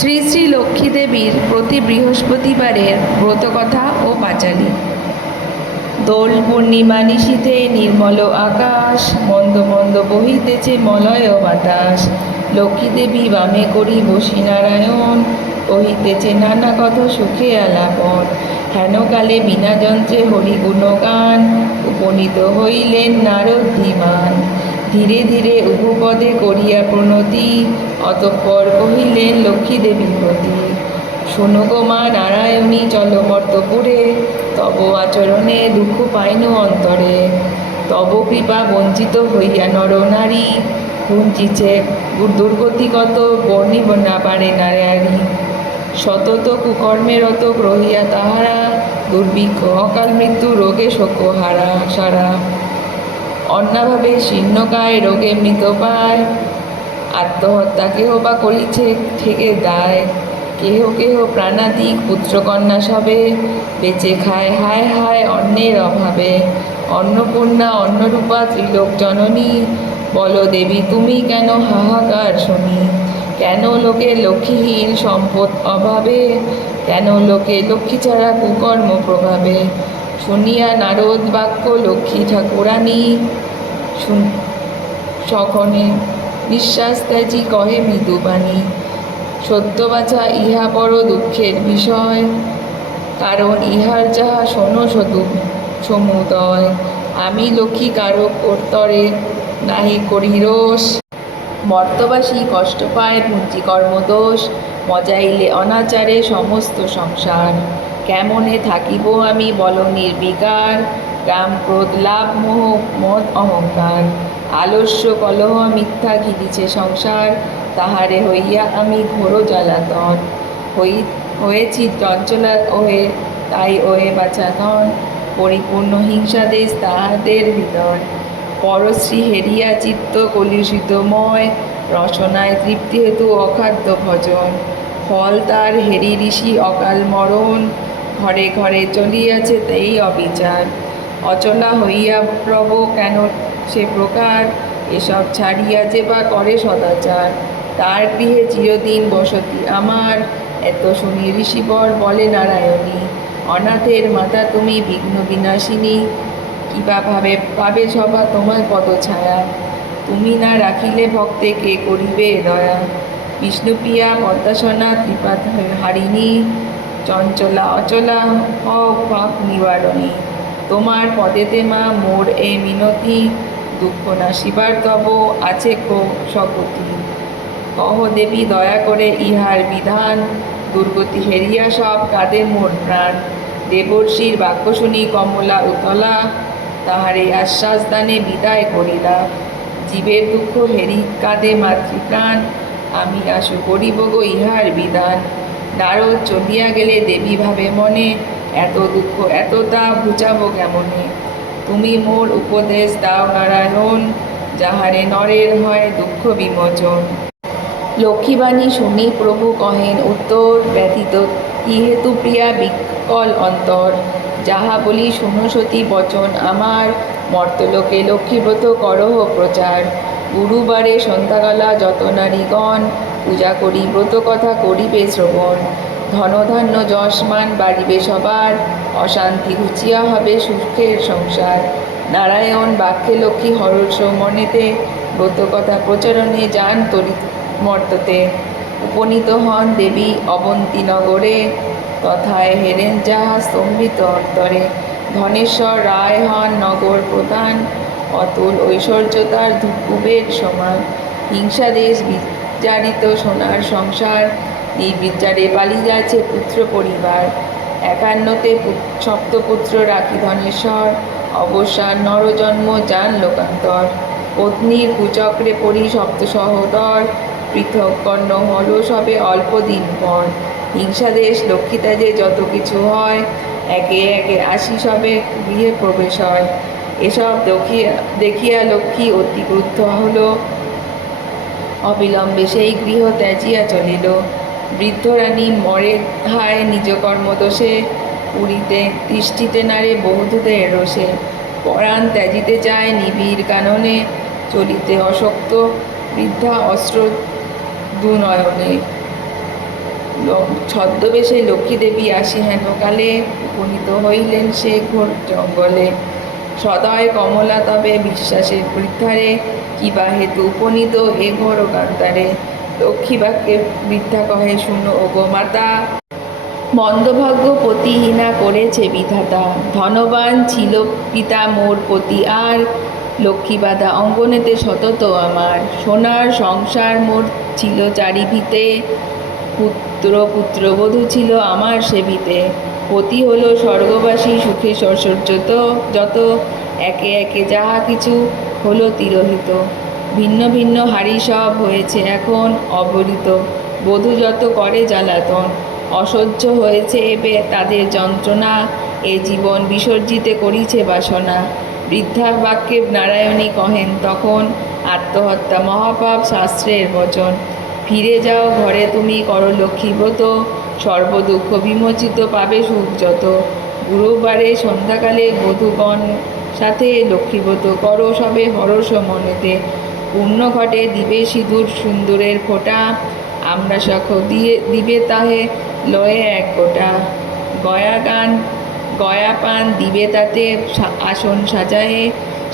শ্রী শ্রী লক্ষ্মী দেবীর প্রতি বৃহস্পতিবারের ব্রতকথা ও পাঁচালী। দোল পূর্ণিমা নিশীথে নির্মল আকাশ, মন্দ মন্দ বহিতেছে মলয় বাতাস। লক্ষ্মী দেবী বামে করি বসি নারায়ণ, কহিতেছে নানা কথা সুখে আলাপন। হেনকালে বিনা যন্ত্রে হরি গুণগান, উপনীত হইলেন নারদ ধীমান। ধীরে ধীরে উপপদে করিয়া প্রণতি, অতঃপর কহিলেন লক্ষ্মী দেবীর প্রতি। শোনো গো মা নারায়ণী, চল মর্তপুরে, তব আচরণে দুঃখ পাইন অন্তরে। তব কৃপা বঞ্চিত হইয়া নর নারী, কুঞ্চিছে দুর্গতি কত বর্ণিব না পারে নারী। সতত কুকর্মেরত রহিয়া তাহারা, দুর্ভিক্ষ অকাল মৃত্যু রোগে শোকহারা সারা। অন্নাভাবে শীর্ণকায় রোগে মৃত পায়, আত্মহত্যা কেহ বা করিছে ঠেকে দায়। কেহ কেহ প্রাণাদিক পুত্রকন্যা সবে, বেঁচে খায় হায় হায় অন্নের অভাবে। অন্নপূর্ণা অন্নরূপা ত্রিলোক জননী, বল দেবী তুমি কেন হাহাকার শুনি। কেন লোকে লক্ষ্মীহীন সম্পদ অভাবে, কেন লোকে লক্ষ্মী ছাড়া কুকর্ম প্রভাবে। শুনিয়া নারদ বাক্য লক্ষ্মী ঠাকুরানী, সখনে নিঃশ্বাস ত্যাজি কহে মৃদুবাণী। সত্যবাচা ইহা বড় দুঃখের বিষয়, কারণ ইহার যাহা শোনো শতু সমুদয়। আমি লক্ষ্মী কারক কর্তরে নাহি করি রোষ, মর্তবাসী কষ্ট পায় পুঞ্জি কর্মদোষ। মজাইলে অনাচারে সমস্ত সংসার, কেমনে থাকিব আমি বল নির্বিকার। কাম ক্রোধ লাভ মোহ মদ অহংকার, আলস্য কলহ মিথ্যা ঘিরিছে সংসার। তাহারে হইয়া আমি ঘোর জ্বালাতন, হয়েছি চঞ্চলা ওহে, তাই ওহে বাছাধন। পরিপূর্ণ হিংসা দেশ তাহাদের হৃদয়, পরশ্রী হেরিয়া চিত্ত কলুষিতময়। রসনায় তৃপ্তি হেতু অখাদ্য ভজন, ফল তার হেরি ঋষি অকাল মরণ। ঘরে ঘরে চলিয়াছে এই অবিচার, অচলা হইয়া প্রভ কেন সে প্রকার। এসব ছাড়িয়া যে বা করে সদাচার, তার গৃহে চিরদিন বসতি আমার। এত শুনি ঋষিবর বলে নারায়ণী, অনাথের মাতা তুমি বিঘ্ন বিনাশিনী। কিবা ভাবে পাবে সভা তোমার পদ ছায়া, তুমি না রাখিলে ভক্তে কে করিবে দয়া। বিষ্ণুপ্রিয়া পদ্মাসনা ত্রিপাদ হারিণী, চঞ্চলা অচলা হও পাপ নিবারণী। তোমার পদেতে মা মোর এ মিনতি, দুঃখ নাশিবার তব আছে সকতি। কহ দেবী দয়া করে ইহার বিধান, দুর্গতি হেরিয়া সব কাঁদে মোর প্রাণ। দেবর্ষির বাক্য শুনি কমলা উতলা, তাহারে আশ্বাস দানে বিদায় করিলা। জীবের দুঃখ হেরি কাঁদে মাতৃপ্রাণ, আমি আশু করিব গো ইহার বিধান। নারদ চলিয়া গেলে দেবী ভাবে মনে, এত দুঃখ এতটা বুঝাবো কেমনে। তুমি মোর উপদেশ দাও নারায়ণ, যাহারে নরের হয় দুঃখ বিমোচন। লক্ষ্মীবাণী শুনি প্রভু কহেন উত্তর, ব্যতীত কি হেতু প্রিয়া বিকল অন্তর। যাহা বলি শুনো সতী বচন আমার, মর্তলোকে লক্ষ্মীব্রত করহ প্রচার। গুরুবারে সন্ধ্যাকালা যত নারীগণ, পূজা করি ব্রত কথা করিবে শ্রবণ। ধনধান্য যশমান বাড়িবে সবার, অশান্তি ঘুচিয়া হবে সুখের সংসার। নারায়ণ বাক্যে লক্ষ্মী হর্ষ মনেতে, ব্রত কথা প্রচারণে যান তরি মর্ততে। উপনীত হন দেবী অবন্তী নগরে, তথায় হেরেন যাহা স্তম্ভিত অন্তরে। ধনেশ্বর রায় হন নগর প্রধান, অতুল ঐশ্বর্য তার কুবের সমান। হিংসা দেশ বিচারিত সোনার সংসার, নির্বিচারে পালি যাচ্ছে পুত্র পরিবার। একান্নতে সপ্তপুত্র রাখি ধনেশ্বর, অবসান নরজন্ম যান লোকান্তর। পত্নীর কুচক্রে পড়ি সপ্ত সহোদর, পৃথক কর্ণ হল সবে অল্প দিন পর। হিংসাদেশ লক্ষ্মীতাজে যত কিছু হয়, একে একে আসি সবে গৃহে প্রবেশ হয়। এসব দেখিয়া লক্ষ্মী অতি ক্রুদ্ধ হল, অবিলম্বে সেই গৃহ ত্যাজিয়া চলিল। বৃদ্ধরানী মরে হায় নিজ কর্মদোষে, পুরীতে তিষ্ঠিতে নারে বৌদ্ধদের রোষে। পরাণ ত্যাজিতে চায় নিবিড় কাননে, চলিতে অশক্ত বৃদ্ধা অস্ত্র দুনয়নে। ছদ্মবেশে লক্ষ্মী দেবী আসি হেন কালে, উপনীত হইলেন সে ঘোর জঙ্গলে। সদয় কমলা তবে বিশ্বাসের বৃদ্ধারে, কিবা হেতু উপনীত এ ঘোর কান্তারে। লক্ষ্মী বাক্যে বৃদ্ধা কহে, শুনো ওগো মাতা, মন্দভাগ্য পতিহীনা করেছে বিধাতা। ধনবান ছিল পিতা মোর পতি আর, লক্ষ্মী বাধা অঙ্গনেতে সতত আমার। সোনার সংসার মোর ছিল চারিভিতে, পুত্র পুত্রবধূ ছিল আমার সেবিতে। পতি হলো স্বর্গবাসী সুখে ঐশ্বর্যত, যত একে একে যাহা কিছু হলো তিরোহিত। ভিন্ন ভিন্ন হাড়ি সব হয়েছে এখন অবরিত, বধূ যত করে জ্বালাতন। অসহ্য হয়েছে এবে তাদের যন্ত্রণা, এ জীবন বিসর্জিতে করিছে বাসনা। বৃদ্ধার বাক্যে নারায়ণী কহেন তখন, আত্মহত্যা মহাপাপ শাস্ত্রের বচন। ফিরে যাও ঘরে তুমি করো লক্ষ্মীব্রত, সর্বদুঃখ বিমোচিত পাবে সুখ যত। গুরুবারে সন্ধ্যাকালে বধূগণ সাথে লক্ষ্মীব্রত করো সবে হরষ মনেতে। পূর্ণ ঘটে দিবে সিঁদুর সিন্দুরের ফোঁটা, আমরা সখ দিবে তাহে লয়ে এক গোটা। গয়া পান দিবে তাতে আসন সাজায়ে,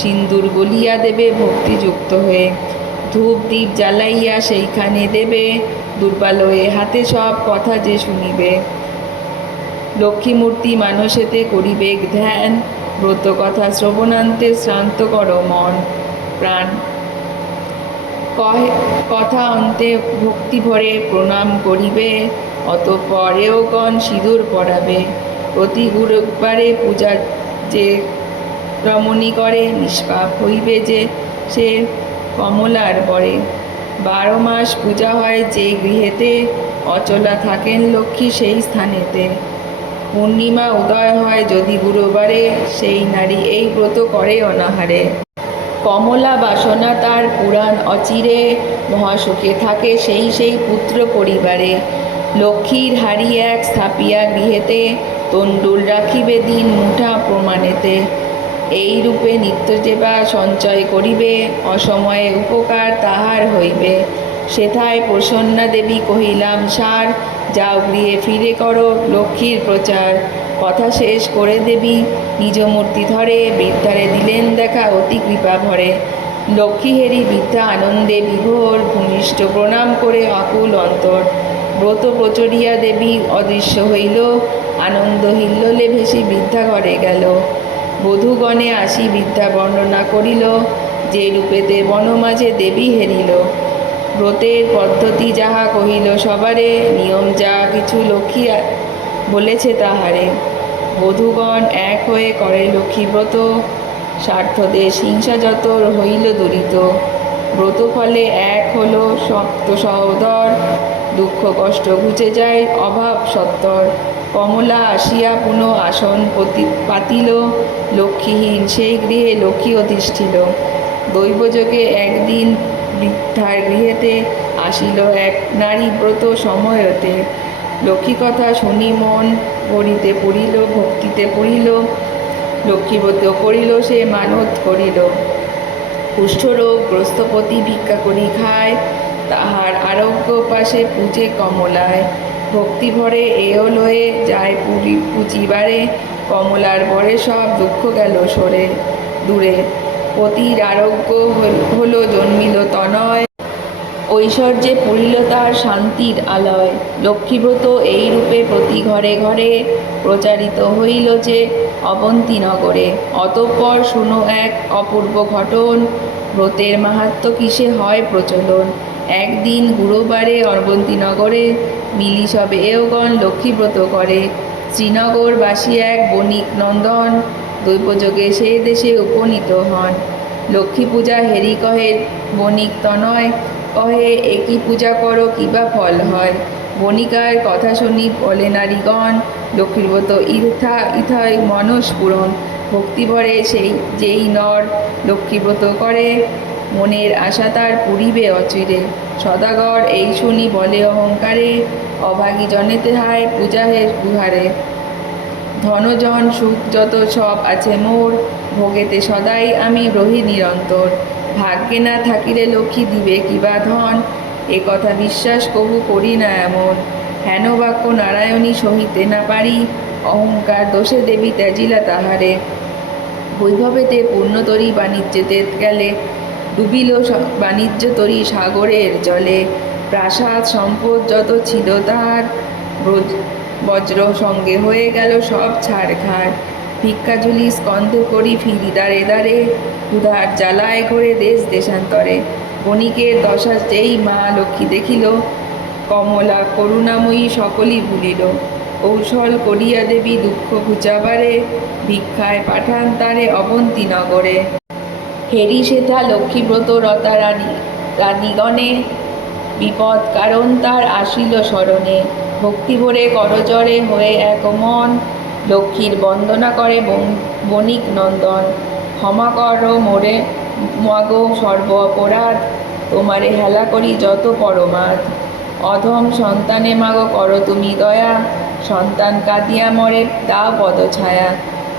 সিন্দুর গলিয়া দেবে ভক্তিযুক্ত হয়ে। ধূপ দ্বীপ জ্বালাইয়া সেইখানে দেবে, দুর্বালয়ে হাতে সব কথা যে শুনিবে। লক্ষ্মীমূর্তি মানসেতে করিবে ধ্যান, ব্রত কথা শ্রবণান্তে শ্রান্ত কর মন প্রাণ। কথা অন্তে ভক্তি ভরে প্রণাম করিবে, অতঃপরেও গণ সিঁদুর পরাবে। প্রতি গুরুবারে পূজা যে রমণী করে, নিষ্পাপ হইবে যে সে কমলার বরে। 12 মাস পূজা হয় যে গৃহেতে, অচলা থাকেন লক্ষ্মী সেই স্থানেতে। পূর্ণিমা উদয় হয় যদি গুরুবারে, সেই নারী এই ব্রত করে অনাহারে। কমলা বাসনা তার পুরাণ অচিরে, মহাসুখে থাকে সেই পুত্র পরিবারে। লক্ষ্মীর হাড়ি এক স্থাপিয়া গৃহেতে, তণ্ডুল রাখিবে দিন মুঠা প্রমাণেতে। এই রূপে নিত্য যেবা সঞ্চয় করিবে, অসময়ে উপকার তাহার হইবে। সেথায় প্রসন্না দেবী কহিলাম সার, যাও গৃহে ফিরে করো লক্ষ্মীর প্রচার। কথা শেষ করে দেবী নিজ মূর্তি ধরে, বৃদ্ধারে দিলেন দেখা অতি কৃপা ভরে। লক্ষ্মী হেরি বৃদ্ধা আনন্দে বিভোর, ভূমিষ্ঠ প্রণাম করে আকুল অন্তর। ব্রত প্রচরিয়া দেবী অদৃশ্য হইল, আনন্দ হিল্লোলে ভেসে বৃদ্ধা ঘরে গেল। বধূগণে আসি বৃদ্ধা বর্ণনা করিল, যে রূপেতে বনমাঝে দেবী হেরিল। ব্রতের পদ্ধতি যাহা কহিল সবারে, নিয়ম যা কিছু লক্ষ্মী বলেছে তাহারে। বধূগণ এক হয়ে করে লক্ষ্মীব্রত, স্বার্থদেশ হিংসা যত হইল দূরিত। ব্রত ফলে এক হলো সপ্ত সহোদর, দুঃখ কষ্ট ঘুচে যায় অভাব সত্তর। কমলা আসিয়া পুনঃ আসন পাতিল, লক্ষ্মীহীন সেই গৃহে লক্ষ্মী অধিষ্ঠিল। দৈবযোগে একদিন বৃদ্ধার গৃহেতে, আসিল এক নারী ব্রত সময়তে। লক্ষ্মী কথা শুনি মন ভরিতে পড়িল, ভক্তিতে পড়িল। লক্ষ্মীব্রত করিল সে মানত করিল। কুষ্ঠরোগ গ্রস্তপতি ভিক্ষা করি খায়, তাহার আরোগ্য পাশে পূজে কমলায়। ভক্তি ভরে এও লয়ে যায় পুজিবারে, কমলার বরে সব দুঃখ গেল সরে দূরে। পতির আরোগ্য হলো জন্মিল তনয়, ঐশ্বর্যে পুরিল তার শান্তির আলয়। লক্ষ্মীব্রত এই রূপে প্রতি ঘরে ঘরে, প্রচারিত হইল যে অবন্তী নগরে। অতঃপর শুনো এক অপূর্ব ঘটন, ব্রতের মাহাত্ম্য কিসে হয় প্রচলন। একদিন গুরুবারে অবন্তী নগরে, মিলি সবে এওগণ লক্ষ্মীব্রত করে। শ্রীনগরবাসী এক বণিক নন্দন, দৈবযোগে সে দেশে উপনীত হন। লক্ষ্মী পূজা হেরি কহে বণিক তনয়, কহে একই পূজা করো কিবা ফল হয়। বণিকার কথা শুনি বলে নারীগণ, লক্ষ্মীব্রত ইথায় মনস পূরণ। ভক্তিভরে যেই নর লক্ষ্মীব্রত করে, মনের আশা তার পুরিবে অচিরে। সদাগর এই শুনি বলে অহংকারে, অভাগী জনেতে হায় পূজা হে গুহারে। ধনজন সুখ যত সব আছে মোর, ভোগেতে সদাই আমি রহি নিরন্তর। ভাগ্যে না থাকিলে লক্ষ্মী দিবে কিবা ধন, এ কথা বিশ্বাস কবু করি না এমন। হেন বাক্য নারায়ণী সহিতে না পারি, অহংকার দোষে দেবী ত্যাজিলা তাহারে। বৈভবেতে পূর্ণতরী বাণিজ্যেতে গেলে, ডুবিল বাণিজ্য তরী সাগরের জলে। প্রাসাদ সম্পদ যত ছিল তার, বজ্র সঙ্গে হয়ে গেল সব ছাড়খাড়। ভিক্ষাঝুলি স্কন্ধে করি ফিরি দাঁড়ে দাঁড়ে, ক্ষুধার জ্বালায় করে দেশ দেশান্তরে। বণিকের দশা যেই মা লক্ষ্মী দেখিল, কমলা করুণাময়ী সকলই ভুলিল। কৌশল করিয়া দেবী দুঃখ ঘুচাবারে, ভিক্ষায় পাঠান তারে অবন্তী নগরে। হেরি সেথা লক্ষ্মীব্রত রতা রানীগণে, বিপদ কারণ তার আসিল স্মরণে। ভক্তি ভরে করজরে হয়ে এক মন, লক্ষ্মীর বন্দনা করে বণিক নন্দন। ক্ষমা কর মোরে মাগো সর্ব অপরাধ, তোমারে হেলা করি যত পরমাদ। অধম সন্তানে মাগো করো তুমি দয়া, সন্তান কাঁদিয়া মরে দাও পদছায়া।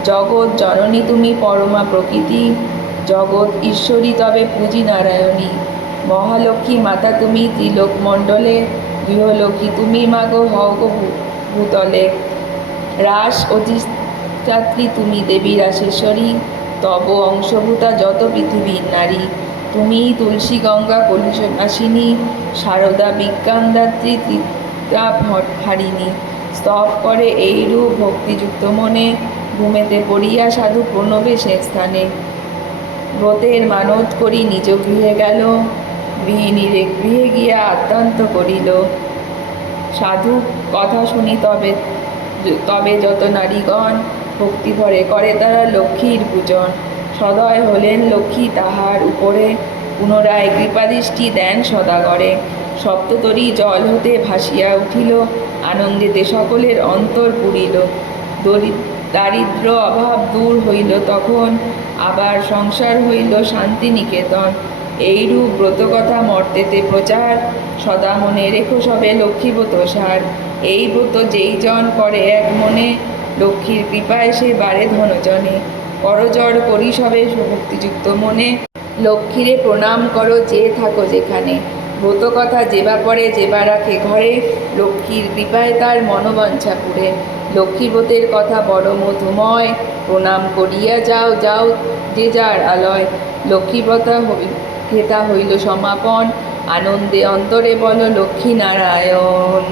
জগৎ জননী তুমি পরমা প্রকৃতি, জগৎ ঈশ্বরী তবে পূজি নারায়ণী। মহালক্ষ্মী মাতা তুমি ত্রিলোক মণ্ডলে, গৃহলক্ষ্মী তুমি মাগো হও গো ভূতলে। রাস অধিষ্ঠাত্রী তুমি দেবী রাসেশ্বরী, তব অংশভূতা যত পৃথিবীর নারী। তুমি তুলসী গঙ্গা কলুষনাশিনী, শারদা বিজ্ঞানদাত্রী ত্রিতা হারিণী। স্তব করে এইরূপ ভক্তিযুক্ত মনে, ঘুমেতে পড়িয়া সাধু প্রণবে সে স্থানে। ব্রতের মানত করি নিজ গৃহে গেল, গৃহিণীরে গৃহে গিয়া আদ্যান্ত করিল। সাধু কথা শুনি তবে যত নারীগণ, ভক্তি ভরে করে তারা লক্ষ্মীর পূজন। সদয় হলেন লক্ষ্মী তাহার উপরে, পুনরায় কৃপাদৃষ্টি দেন সদাগরে। সপ্ততরী জল হতে ভাসিয়া উঠিল, আনন্দেতে সকলের অন্তর পুরিল। দারিদ্র অভাব দূর হইল তখন, আবার সংসার হইল শান্তিনিকেতন। এইরূপ ব্রতকথা মর্তেতে প্রচার, সদা মনে রেখো সবে লক্ষ্মীব্রত সার। এই ব্রত যেই জন করে এক মনে, লক্ষ্মীর কৃপায় সে বাড়ে ধনজনে। করজড় করি সবে ভক্তিযুক্ত মনে, লক্ষ্মীরে প্রণাম করো যে থাকো যেখানে। ব্রতকথা যেবা পড়ে যেবা রাখে ঘরে, লক্ষ্মীর কৃপায় তার মনোবাঞ্ছা পুরে। লক্ষ্মীব্রতের কথা বড় মধুময়, প্রণাম করিয়া যাও যাও যে যার আলয়। লক্ষ্মীব্রত হেতা হইল সমাপন, আনন্দে অন্তরে বলো লক্ষ্মী নারায়ণ।